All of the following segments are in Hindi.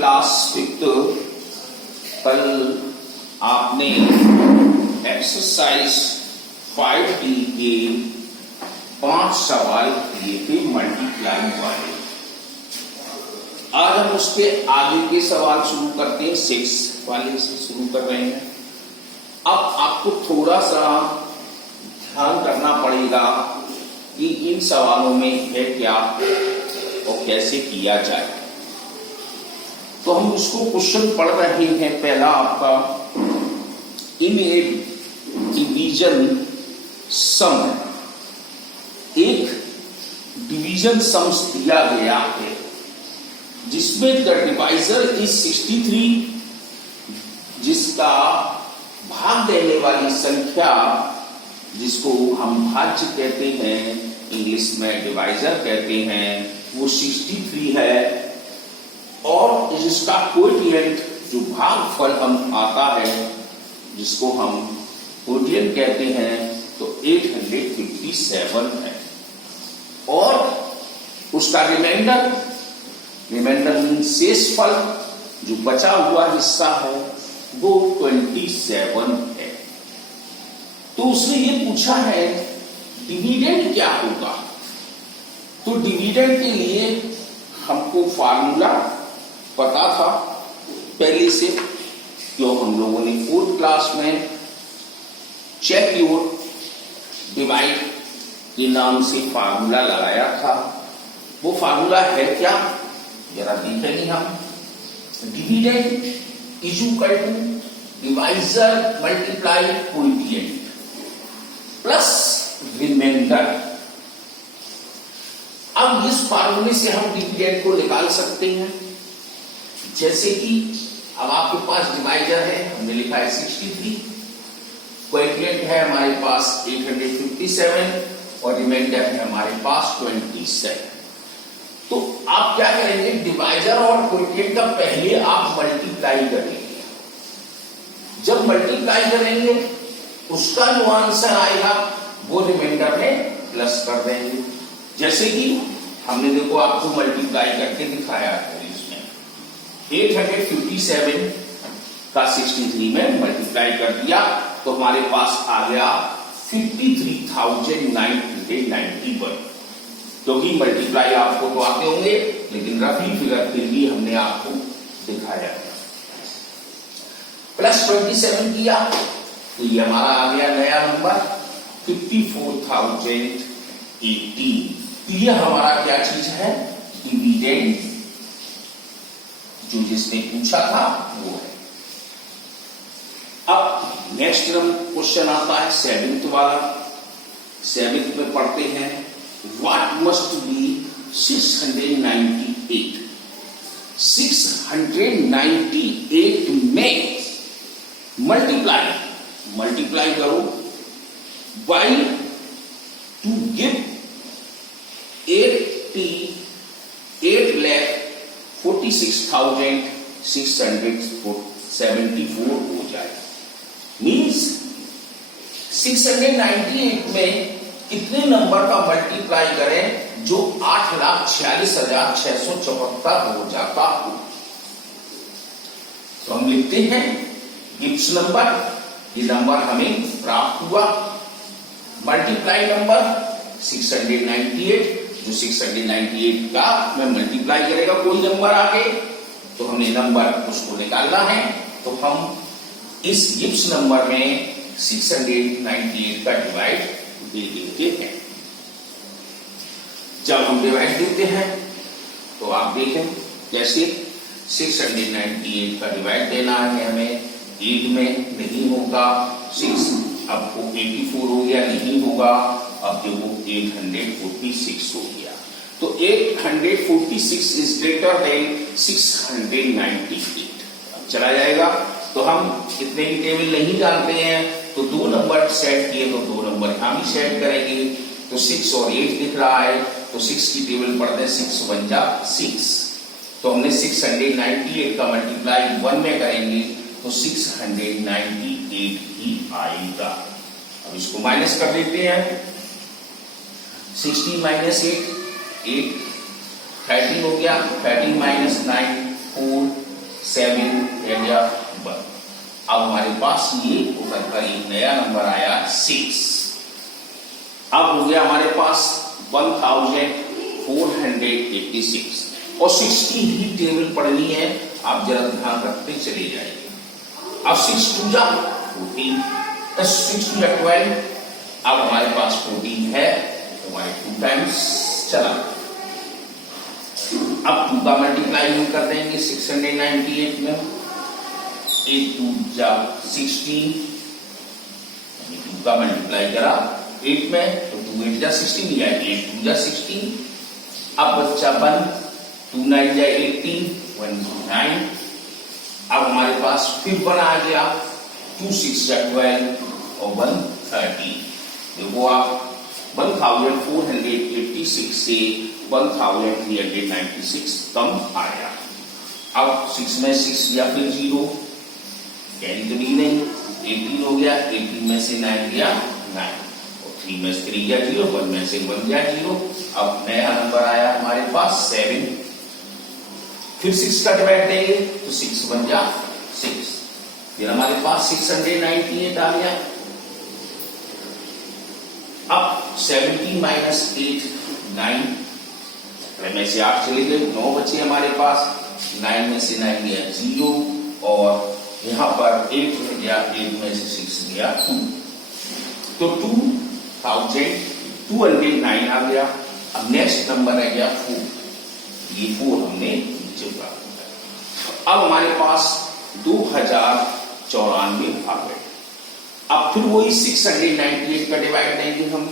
क्लास फिफ्थ, कल आपने एक्सरसाइज 5D के 5 सवाल किए थे मल्टीप्लाई वाले। आज हम उसके आगे के सवाल शुरू करते हैं, 6 वाले से शुरू कर रहे हैं। अब आपको थोड़ा सा ध्यान करना पड़ेगा कि इन सवालों में है क्या और कैसे किया जाए। तो हम उसको क्वेश्चन पढ़ रहे हैं। पहला आपका इन ए डिवीजन सम, एक डिवीजन सम्स दिया गया है जिसमें द डिवाइजर इज 63, जिसका भाग देने वाली संख्या, जिसको हम भाज्य कहते हैं, इंग्लिश में डिवाइजर कहते हैं, वो 63 है। और जिसका कोएफिशिएंट, जो भागफल हम आता है, जिसको हम कोएफिशिएंट कहते हैं, तो 857 है। और उसका रिमाइंडर मीन्स शेषफल, जो बचा हुआ हिस्सा है, वो 27 है। तो उसने ये पूछा है डिविडेंड क्या होगा। तो डिविडेंड के लिए हमको फार्मूला पता था पहले से, जो हम लोगों ने 4th क्लास में चेक योर डिवाइड के नाम से फार्मूला लगाया था। वो फार्मूला है क्या, जरा देखेंगे हम। Dividend is equal to divisor multiply coefficient plus remainder. अब इस फार्मूले से हम डिविडेंड को निकाल सकते हैं। जैसे कि अब आपके पास डिवाइजर है, हमने लिखा है 63, कोएफिशिएंट है हमारे पास 857 और रिमाइंडर है हमारे पास 27। तो आप क्या करेंगे, डिवाइजर और कोएफिशिएंट का पहले आप मल्टीप्लाई करेंगे। जब मल्टीप्लाई करेंगे उसका जो आंसर आएगा वो रिमाइंडर में प्लस कर देंगे। जैसे कि हमने देखो आपको मल्टीप्लाई करके दिखाया है। इसमें 857 का 63 में मल्टीप्लाई कर दिया तो हमारे पास आ गया 53,991। क्योंकि मल्टीप्लाई आपको तो आते होंगे, लेकिन रफली फिगर फिर भी हमने आपको दिखाया। प्लस 27 किया तो ये हमारा आ गया नया नंबर 54,018। तो ये हमारा क्या चीज है, डिविडेंड, जो जिसने पूछा था वो है। अब नेक्स्ट क्वेश्चन आता है 7th वाला। 7th में पढ़ते हैं व्हाट मस्ट बी 698। 698 में मल्टीप्लाई करो बाई टू गिव 8,46,674 हो जाए। मीन्स 698 में कितने नंबर का मल्टीप्लाई करें जो 8,46,674 हो जाता हो। तो हम लिखते हैं गिब्स नंबर, ये नंबर हमें प्राप्त हुआ। मल्टीप्लाई नंबर 698, जो 698 का में मल्टीप्लाई करेगा कोई नंबर आके, तो हमें नंबर उसको निकालना है। तो हम इस गिब्स नंबर में 698 का डिवाइड दे देते हैं। जब हम डिवाइड देते हैं तो आप देखें कैसे 698 का डिवाइड देना है हमें। 8 में नहीं होगा, 6 अब वो 84 हो गया, नहीं होगा, अब जो वो 846 हो गया। तो 846 इज ग्रेटर देन 698। अब चला जाएगा। तो हम इतने की टेबल नहीं जानते हैं, तो 2 नंबर सेट किए तो 2 नंबर यहां भी सेट करेंगे। तो 6 और 8 दिख रहा है, तो 6 की टेबल पढ़ दें, 6 1 जा 6। तो हमने 698 का मल्टीप्लाई 1 में करेंगे तो 698 ही आएगा। अब इसको माइनस कर देते हैं। 16 माइनस 8 13 हो गया, 13 माइनस 9 4 7 रह गया 1। अब हमारे पास ये उधर पर एक नया नंबर आया 6। अब हो गया हमारे पास 1486 और 6 की ही टेबल पढ़नी है, आप जरा ध्यान रखते चले जाइए। अब 6 2 जा 14, 6 2 जा 12। अब हमारे पास 14 है तो हमारे 2 टाइम्स चला। अब 2 का मल्टीप्लाई हम कर देंगे 698 में। 8 2 जा 16, 2 का मल्टीप्लाई करा 8 में तो 2 8 जा 16 दिया, 8 2 जा 16। अब बच्चा 1, 2 9 जा 18, 1 9। अब हमारे पास फिर 1 आ गया, 2 6 जा 12 और 1 30। देखो आप 1486 से 1396 कम आया। अब 6 में 6 या फिर 0 कैरी तो नहीं, 18 हो गया, 18 में से 9 गया 9 और 3 में से 3 गया 0, 1 में से 1 गया 0। अब नया नंबर आया हमारे पास 7। फिर 6 का डिवाइड देंगे तो 6 बन जा 6। फिर हमारे पास 698 आ गया। अब 17 माइनस 8 9 में से 8 चले गए, 9 बचे हमारे पास। 9 में से 9 गया 0 और यहां पर 8 गया, 8 में से 6 गया 2। तो 2209 आ गया। अब नेक्स्ट नंबर रह गया 4। ये 4 हमने नीचे प्राप्त किया। अब हमारे पास 2094 आ गए। अब फिर वही 698 का डिवाइड देंगे हम,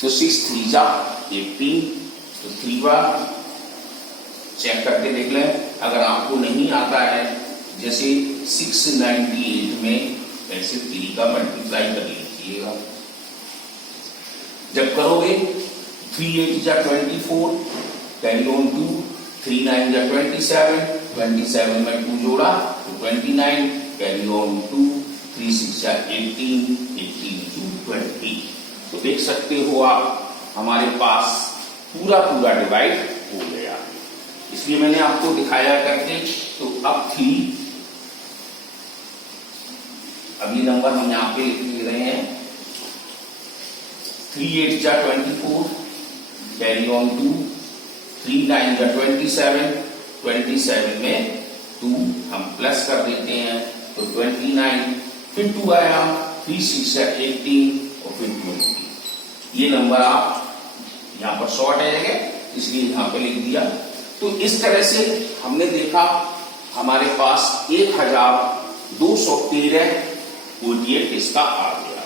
तो 6 3 जा 18, तो 3 बार चेक करके देख लें। अगर आपको नहीं आता है, जैसे 698 में ऐसे 3 का मल्टीप्लाई कर लीजिएगा। जब करोगे 3 8 जा 24, कैरी ऑन 2, 3 9 जा 27, 27 में 2 जोड़ा तो 29, कैरी ऑन 2, 3 6 जा 18, 18 to 20। तो देख सकते हो आप हमारे पास पूरा डिवाइड हो गया। इसलिए मैंने आपको दिखाया करके। तो अब 3, अभी नंबर हम यहां पे लिख रहे हैं। 3 8 जा 24, कैरी ऑन 2, 3 9 जा 27, 27 में 2 हम प्लस कर देते हैं तो 29, फिर 2 आया, 3 6 जा 18 और फिर 20। ये नंबर आप यहां पर शॉर्ट आएंगे इसलिए यहां पे लिख दिया। तो इस तरह से हमने देखा हमारे पास 1213 कोडिएट इसका आ गया।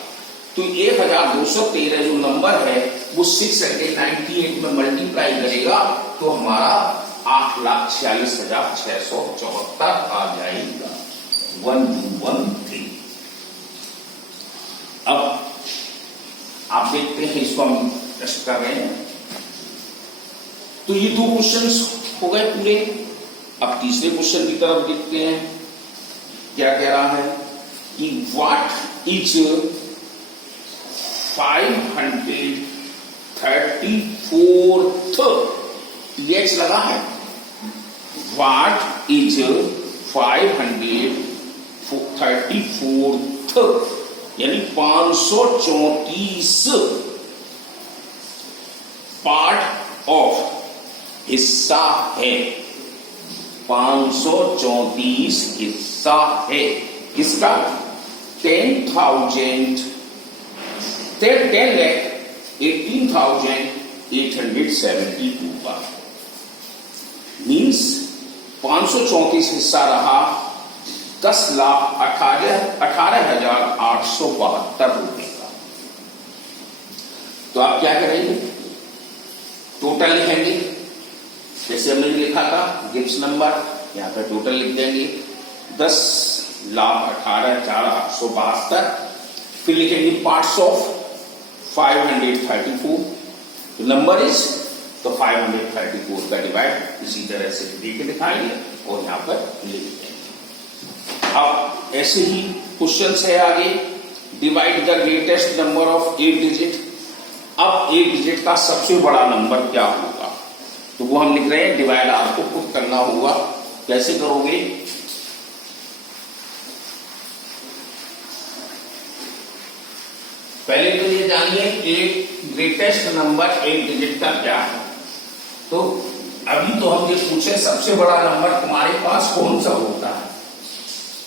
तो 1213 जो नंबर है वो 698 में मल्टीप्लाई करेगा तो हमारा 8,46,674 आ जाएगा। 1213। अब आप देखते हैं, इसको हम टेस्ट कर रहे हैं। तो ये 2 क्वेश्चंस हो गए पूरे। अब तीसरे क्वेश्चन की तरफ देखते हैं क्या कह रहा है कि व्हाट इज 534th TH लगा है। व्हाट इज 534th यानी 534 पार्ट ऑफ हिस्सा है। 534 हिस्सा है किसका? 10,18,872 का। मीन्स 534 हिस्सा रहा 10,18,872 रुपए का। तो आप क्या करेंगे? टोटल लिखेंगे, जैसे हमने लिखा था गिब्स नंबर, यहां पर टोटल लिख देंगे 10,18,872। फिर लिखेंगे पार्ट्स ऑफ 534, तो नंबर इज तो 534 का डिवाइड इसी तरह से देके दिखाएंगे और यहां पर लिख देंगे। अब ऐसे ही क्वेश्चन है आगे, divide the greatest number of 8 digit. अब 8 डिजिट का सबसे बड़ा नंबर क्या होगा? तो वो हम लिख रहे हैं, डिवाइड आपको खुद करना होगा। कैसे करोगे? पहले तो ये जानिए एक ग्रेटेस्ट नंबर 8 डिजिट का क्या है। तो अभी तो हम ये पूछे सबसे बड़ा नंबर तुम्हारे पास कौन सा होता है,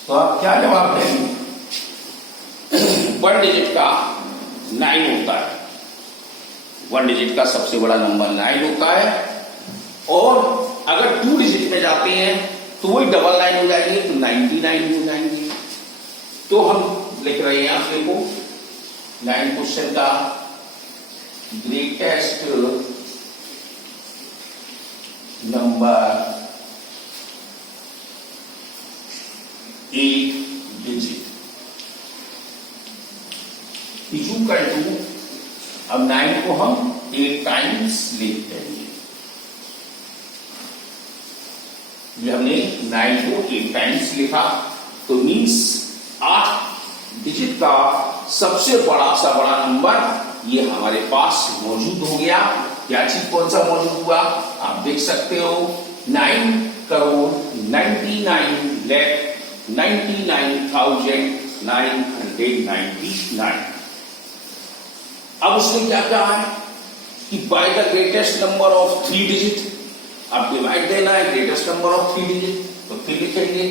तो आप क्या जवाब देंगे? 1 डिजिट का 9 होता है। 1 डिजिट का सबसे बड़ा नंबर 9 होता है। और अगर 2 डिजिट में जाते हैं तो वही 999 हो जाएंगे, तो 99 हो जाएंगे। तो हम लिख रहे हैं, आप देखो 9 क्वेश्चन का greatest number 8 digit equal to, अब 9 को हम 8 टाइम्स लिखते हैं। ये हमने 9 को 8 टाइम्स लिखा, तो मीन्स 8 डिजिट का सबसे बड़ा नंबर ये हमारे पास मौजूद हो गया। क्या चीज कौन सा मौजूद हुआ आप देख सकते हो, 9 करोड़ 99,999,999। अब उसने क्या कहा है कि by the greatest number of 3 digit, अब डिवाइड देना है ग्रेटेस्ट नंबर ऑफ 3 डिजिट, तो फिर लिखेंगे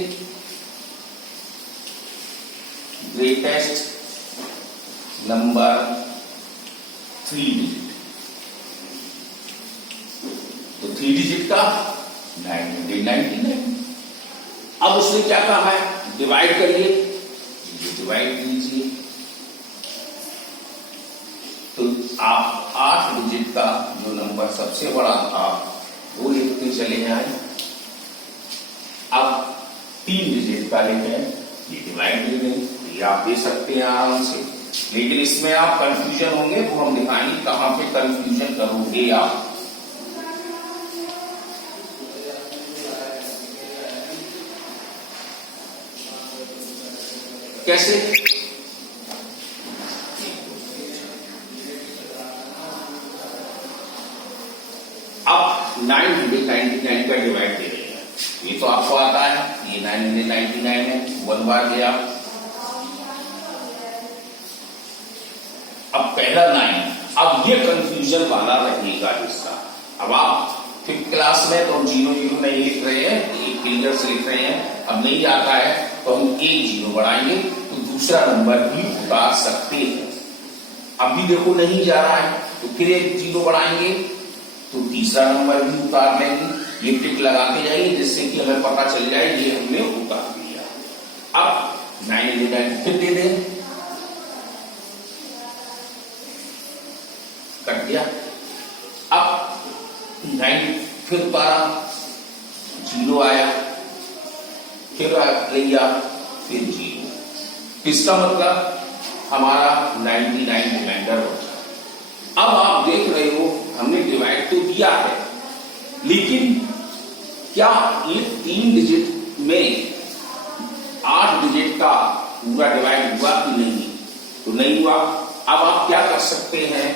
ग्रेटेस्ट नंबर 3 डिजिट, तो 3 डिजिट का 999। अब उसने क्या कहा है, डिवाइड करिए, डिवाइड कीजिए, तो आप 8 डिजिट का जो नंबर सबसे बड़ा था वो लिखते चले जाए। अब 3 डिजिट का लिखें, ये डिवाइड दे दें, ये आप दे सकते हैं आराम से। लेकिन इसमें आप कंफ्यूजन होंगे, वो हम दिखाएंगे कहां पे कंफ्यूजन करोगे आप। कैसे? अब 999 का डिवाइड दे रहे हैं, ये तो आपको आता है, ये 999 है, 1 बार दिया। अब पहला 9, अब ये कंफ्यूजन वाला रहेगा हिस्सा। अब आप 5th क्लास में तो हम 0 नहीं लिख रहे हैं, एक क्लियर से लिख रहे हैं। अब नहीं आता है तो हम एक 0 बढ़ाएंगे तो दूसरा नंबर भी उतार सकते हैं। अभी देखो नहीं जा रहा है तो फिर एक 0 बढ़ाएंगे तो तीसरा नंबर भी उतार लेंगे। ये टिक लगाते जाइए जिससे कि हमें पता चल जाए ये हमने उतार दिया। अब 999 फिर दे दें, कट दिया। अब 9 फिर उतारा, 0 आया, फिर लिया, फिर 0। इसका मतलब हमारा 99 रिमाइंडर हो जाए। अब आप देख रहे हो हमने डिवाइड तो दिया है, लेकिन क्या ये 3 डिजिट में 8 डिजिट का पूरा डिवाइड हुआ कि नहीं? तो नहीं हुआ। अब आप क्या कर सकते हैं,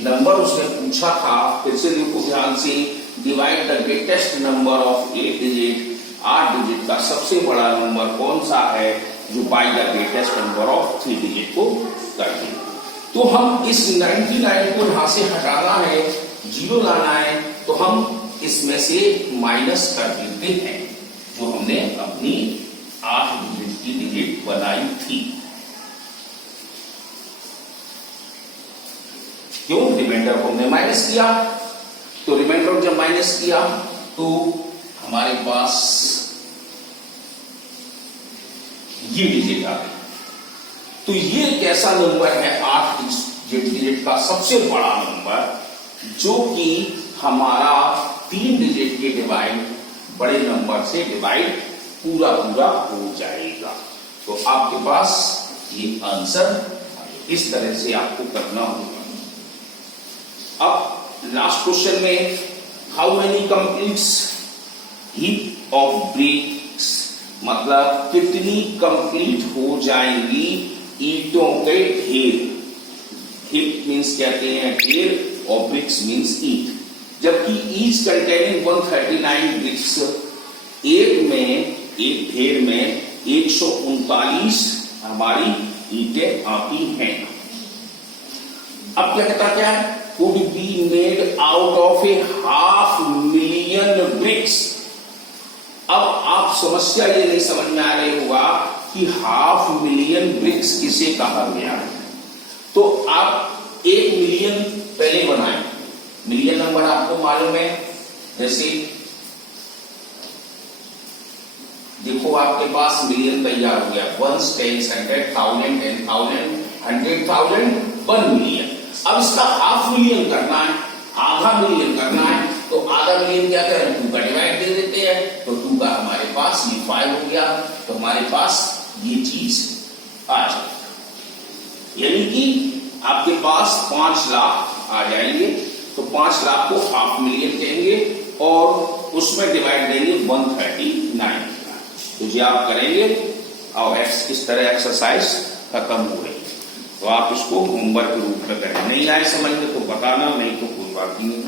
नंबर उसने पूछा था, फिर से देखो ध्यान से, divide the greatest number of 8 digit, 8 digit का सबसे बड़ा नंबर कौन सा है जो by the greatest number of 3 digit को कर दे। तो हम इस 99 को यहां से हटाना है, 0 लाना है, तो हम इसमें से माइनस कर देते हैं जो हमने अपनी 8 डिजिट की डिजिट बनाई थी। क्यों? रिमाइंडर को हमने माइनस किया, तो रिमाइंडर जब माइनस किया तो हमारे पास ये डिजिट आ गई। तो ये एक ऐसा नंबर है 8 डिजिट का सबसे बड़ा नंबर, जो कि हमारा 3 डिजिट के डिवाइड बड़े नंबर से डिवाइड पूरा हो जाएगा। तो आपके पास ये आंसर इस तरह से आपको करना होगा। अब लास्ट क्वेश्चन में, how many completes heap of BRICS, मतलब कितनी कंप्लीट हो जाएंगी ईंटों के ढेर। हीप मीन्स कहते हैं ढेर और ब्रिक्स मीन्स ईंट। जबकि ईच कंटेनिंग 139 ब्रिक्स, एक ढेर में 139 हमारी ईंटें आती हैं। अब क्या कहता क्या है, could be made out of a 500,000 bricks. अब आप समस्या ये नहीं समझ में आ रही होगा कि 500,000 ब्रिक्स किसे कहा गया है। तो आप 1 मिलियन पहले बनाए, मिलियन नंबर आपको मालूम है, जैसे देखो आपके पास मिलियन तैयार हो गया, 1 10 100,000 10,000 100,000 1 मिलियन। अब इसका हाफ मिलियन करना है, आधा मिलियन करना है, तो आधा मिलियन क्या करें, 2 का डिवाइड दे देते हैं, तो 2 का हमारे पास ये 5 हो गया, तो हमारे पास ये चीज आ जाएगी। यानी कि आपके पास 5 लाख आ जाएंगे, तो 5 लाख को हाफ मिलियन कहेंगे और उसमें डिवाइड देंगे 139। तो ये आप करेंगे और इस तरह एक्सरसाइज खत्म हो गई। तो आप इसको होमवर्क के रूप में करें, नहीं आए समझ में तो बताना, नहीं तो कोई बात नहीं।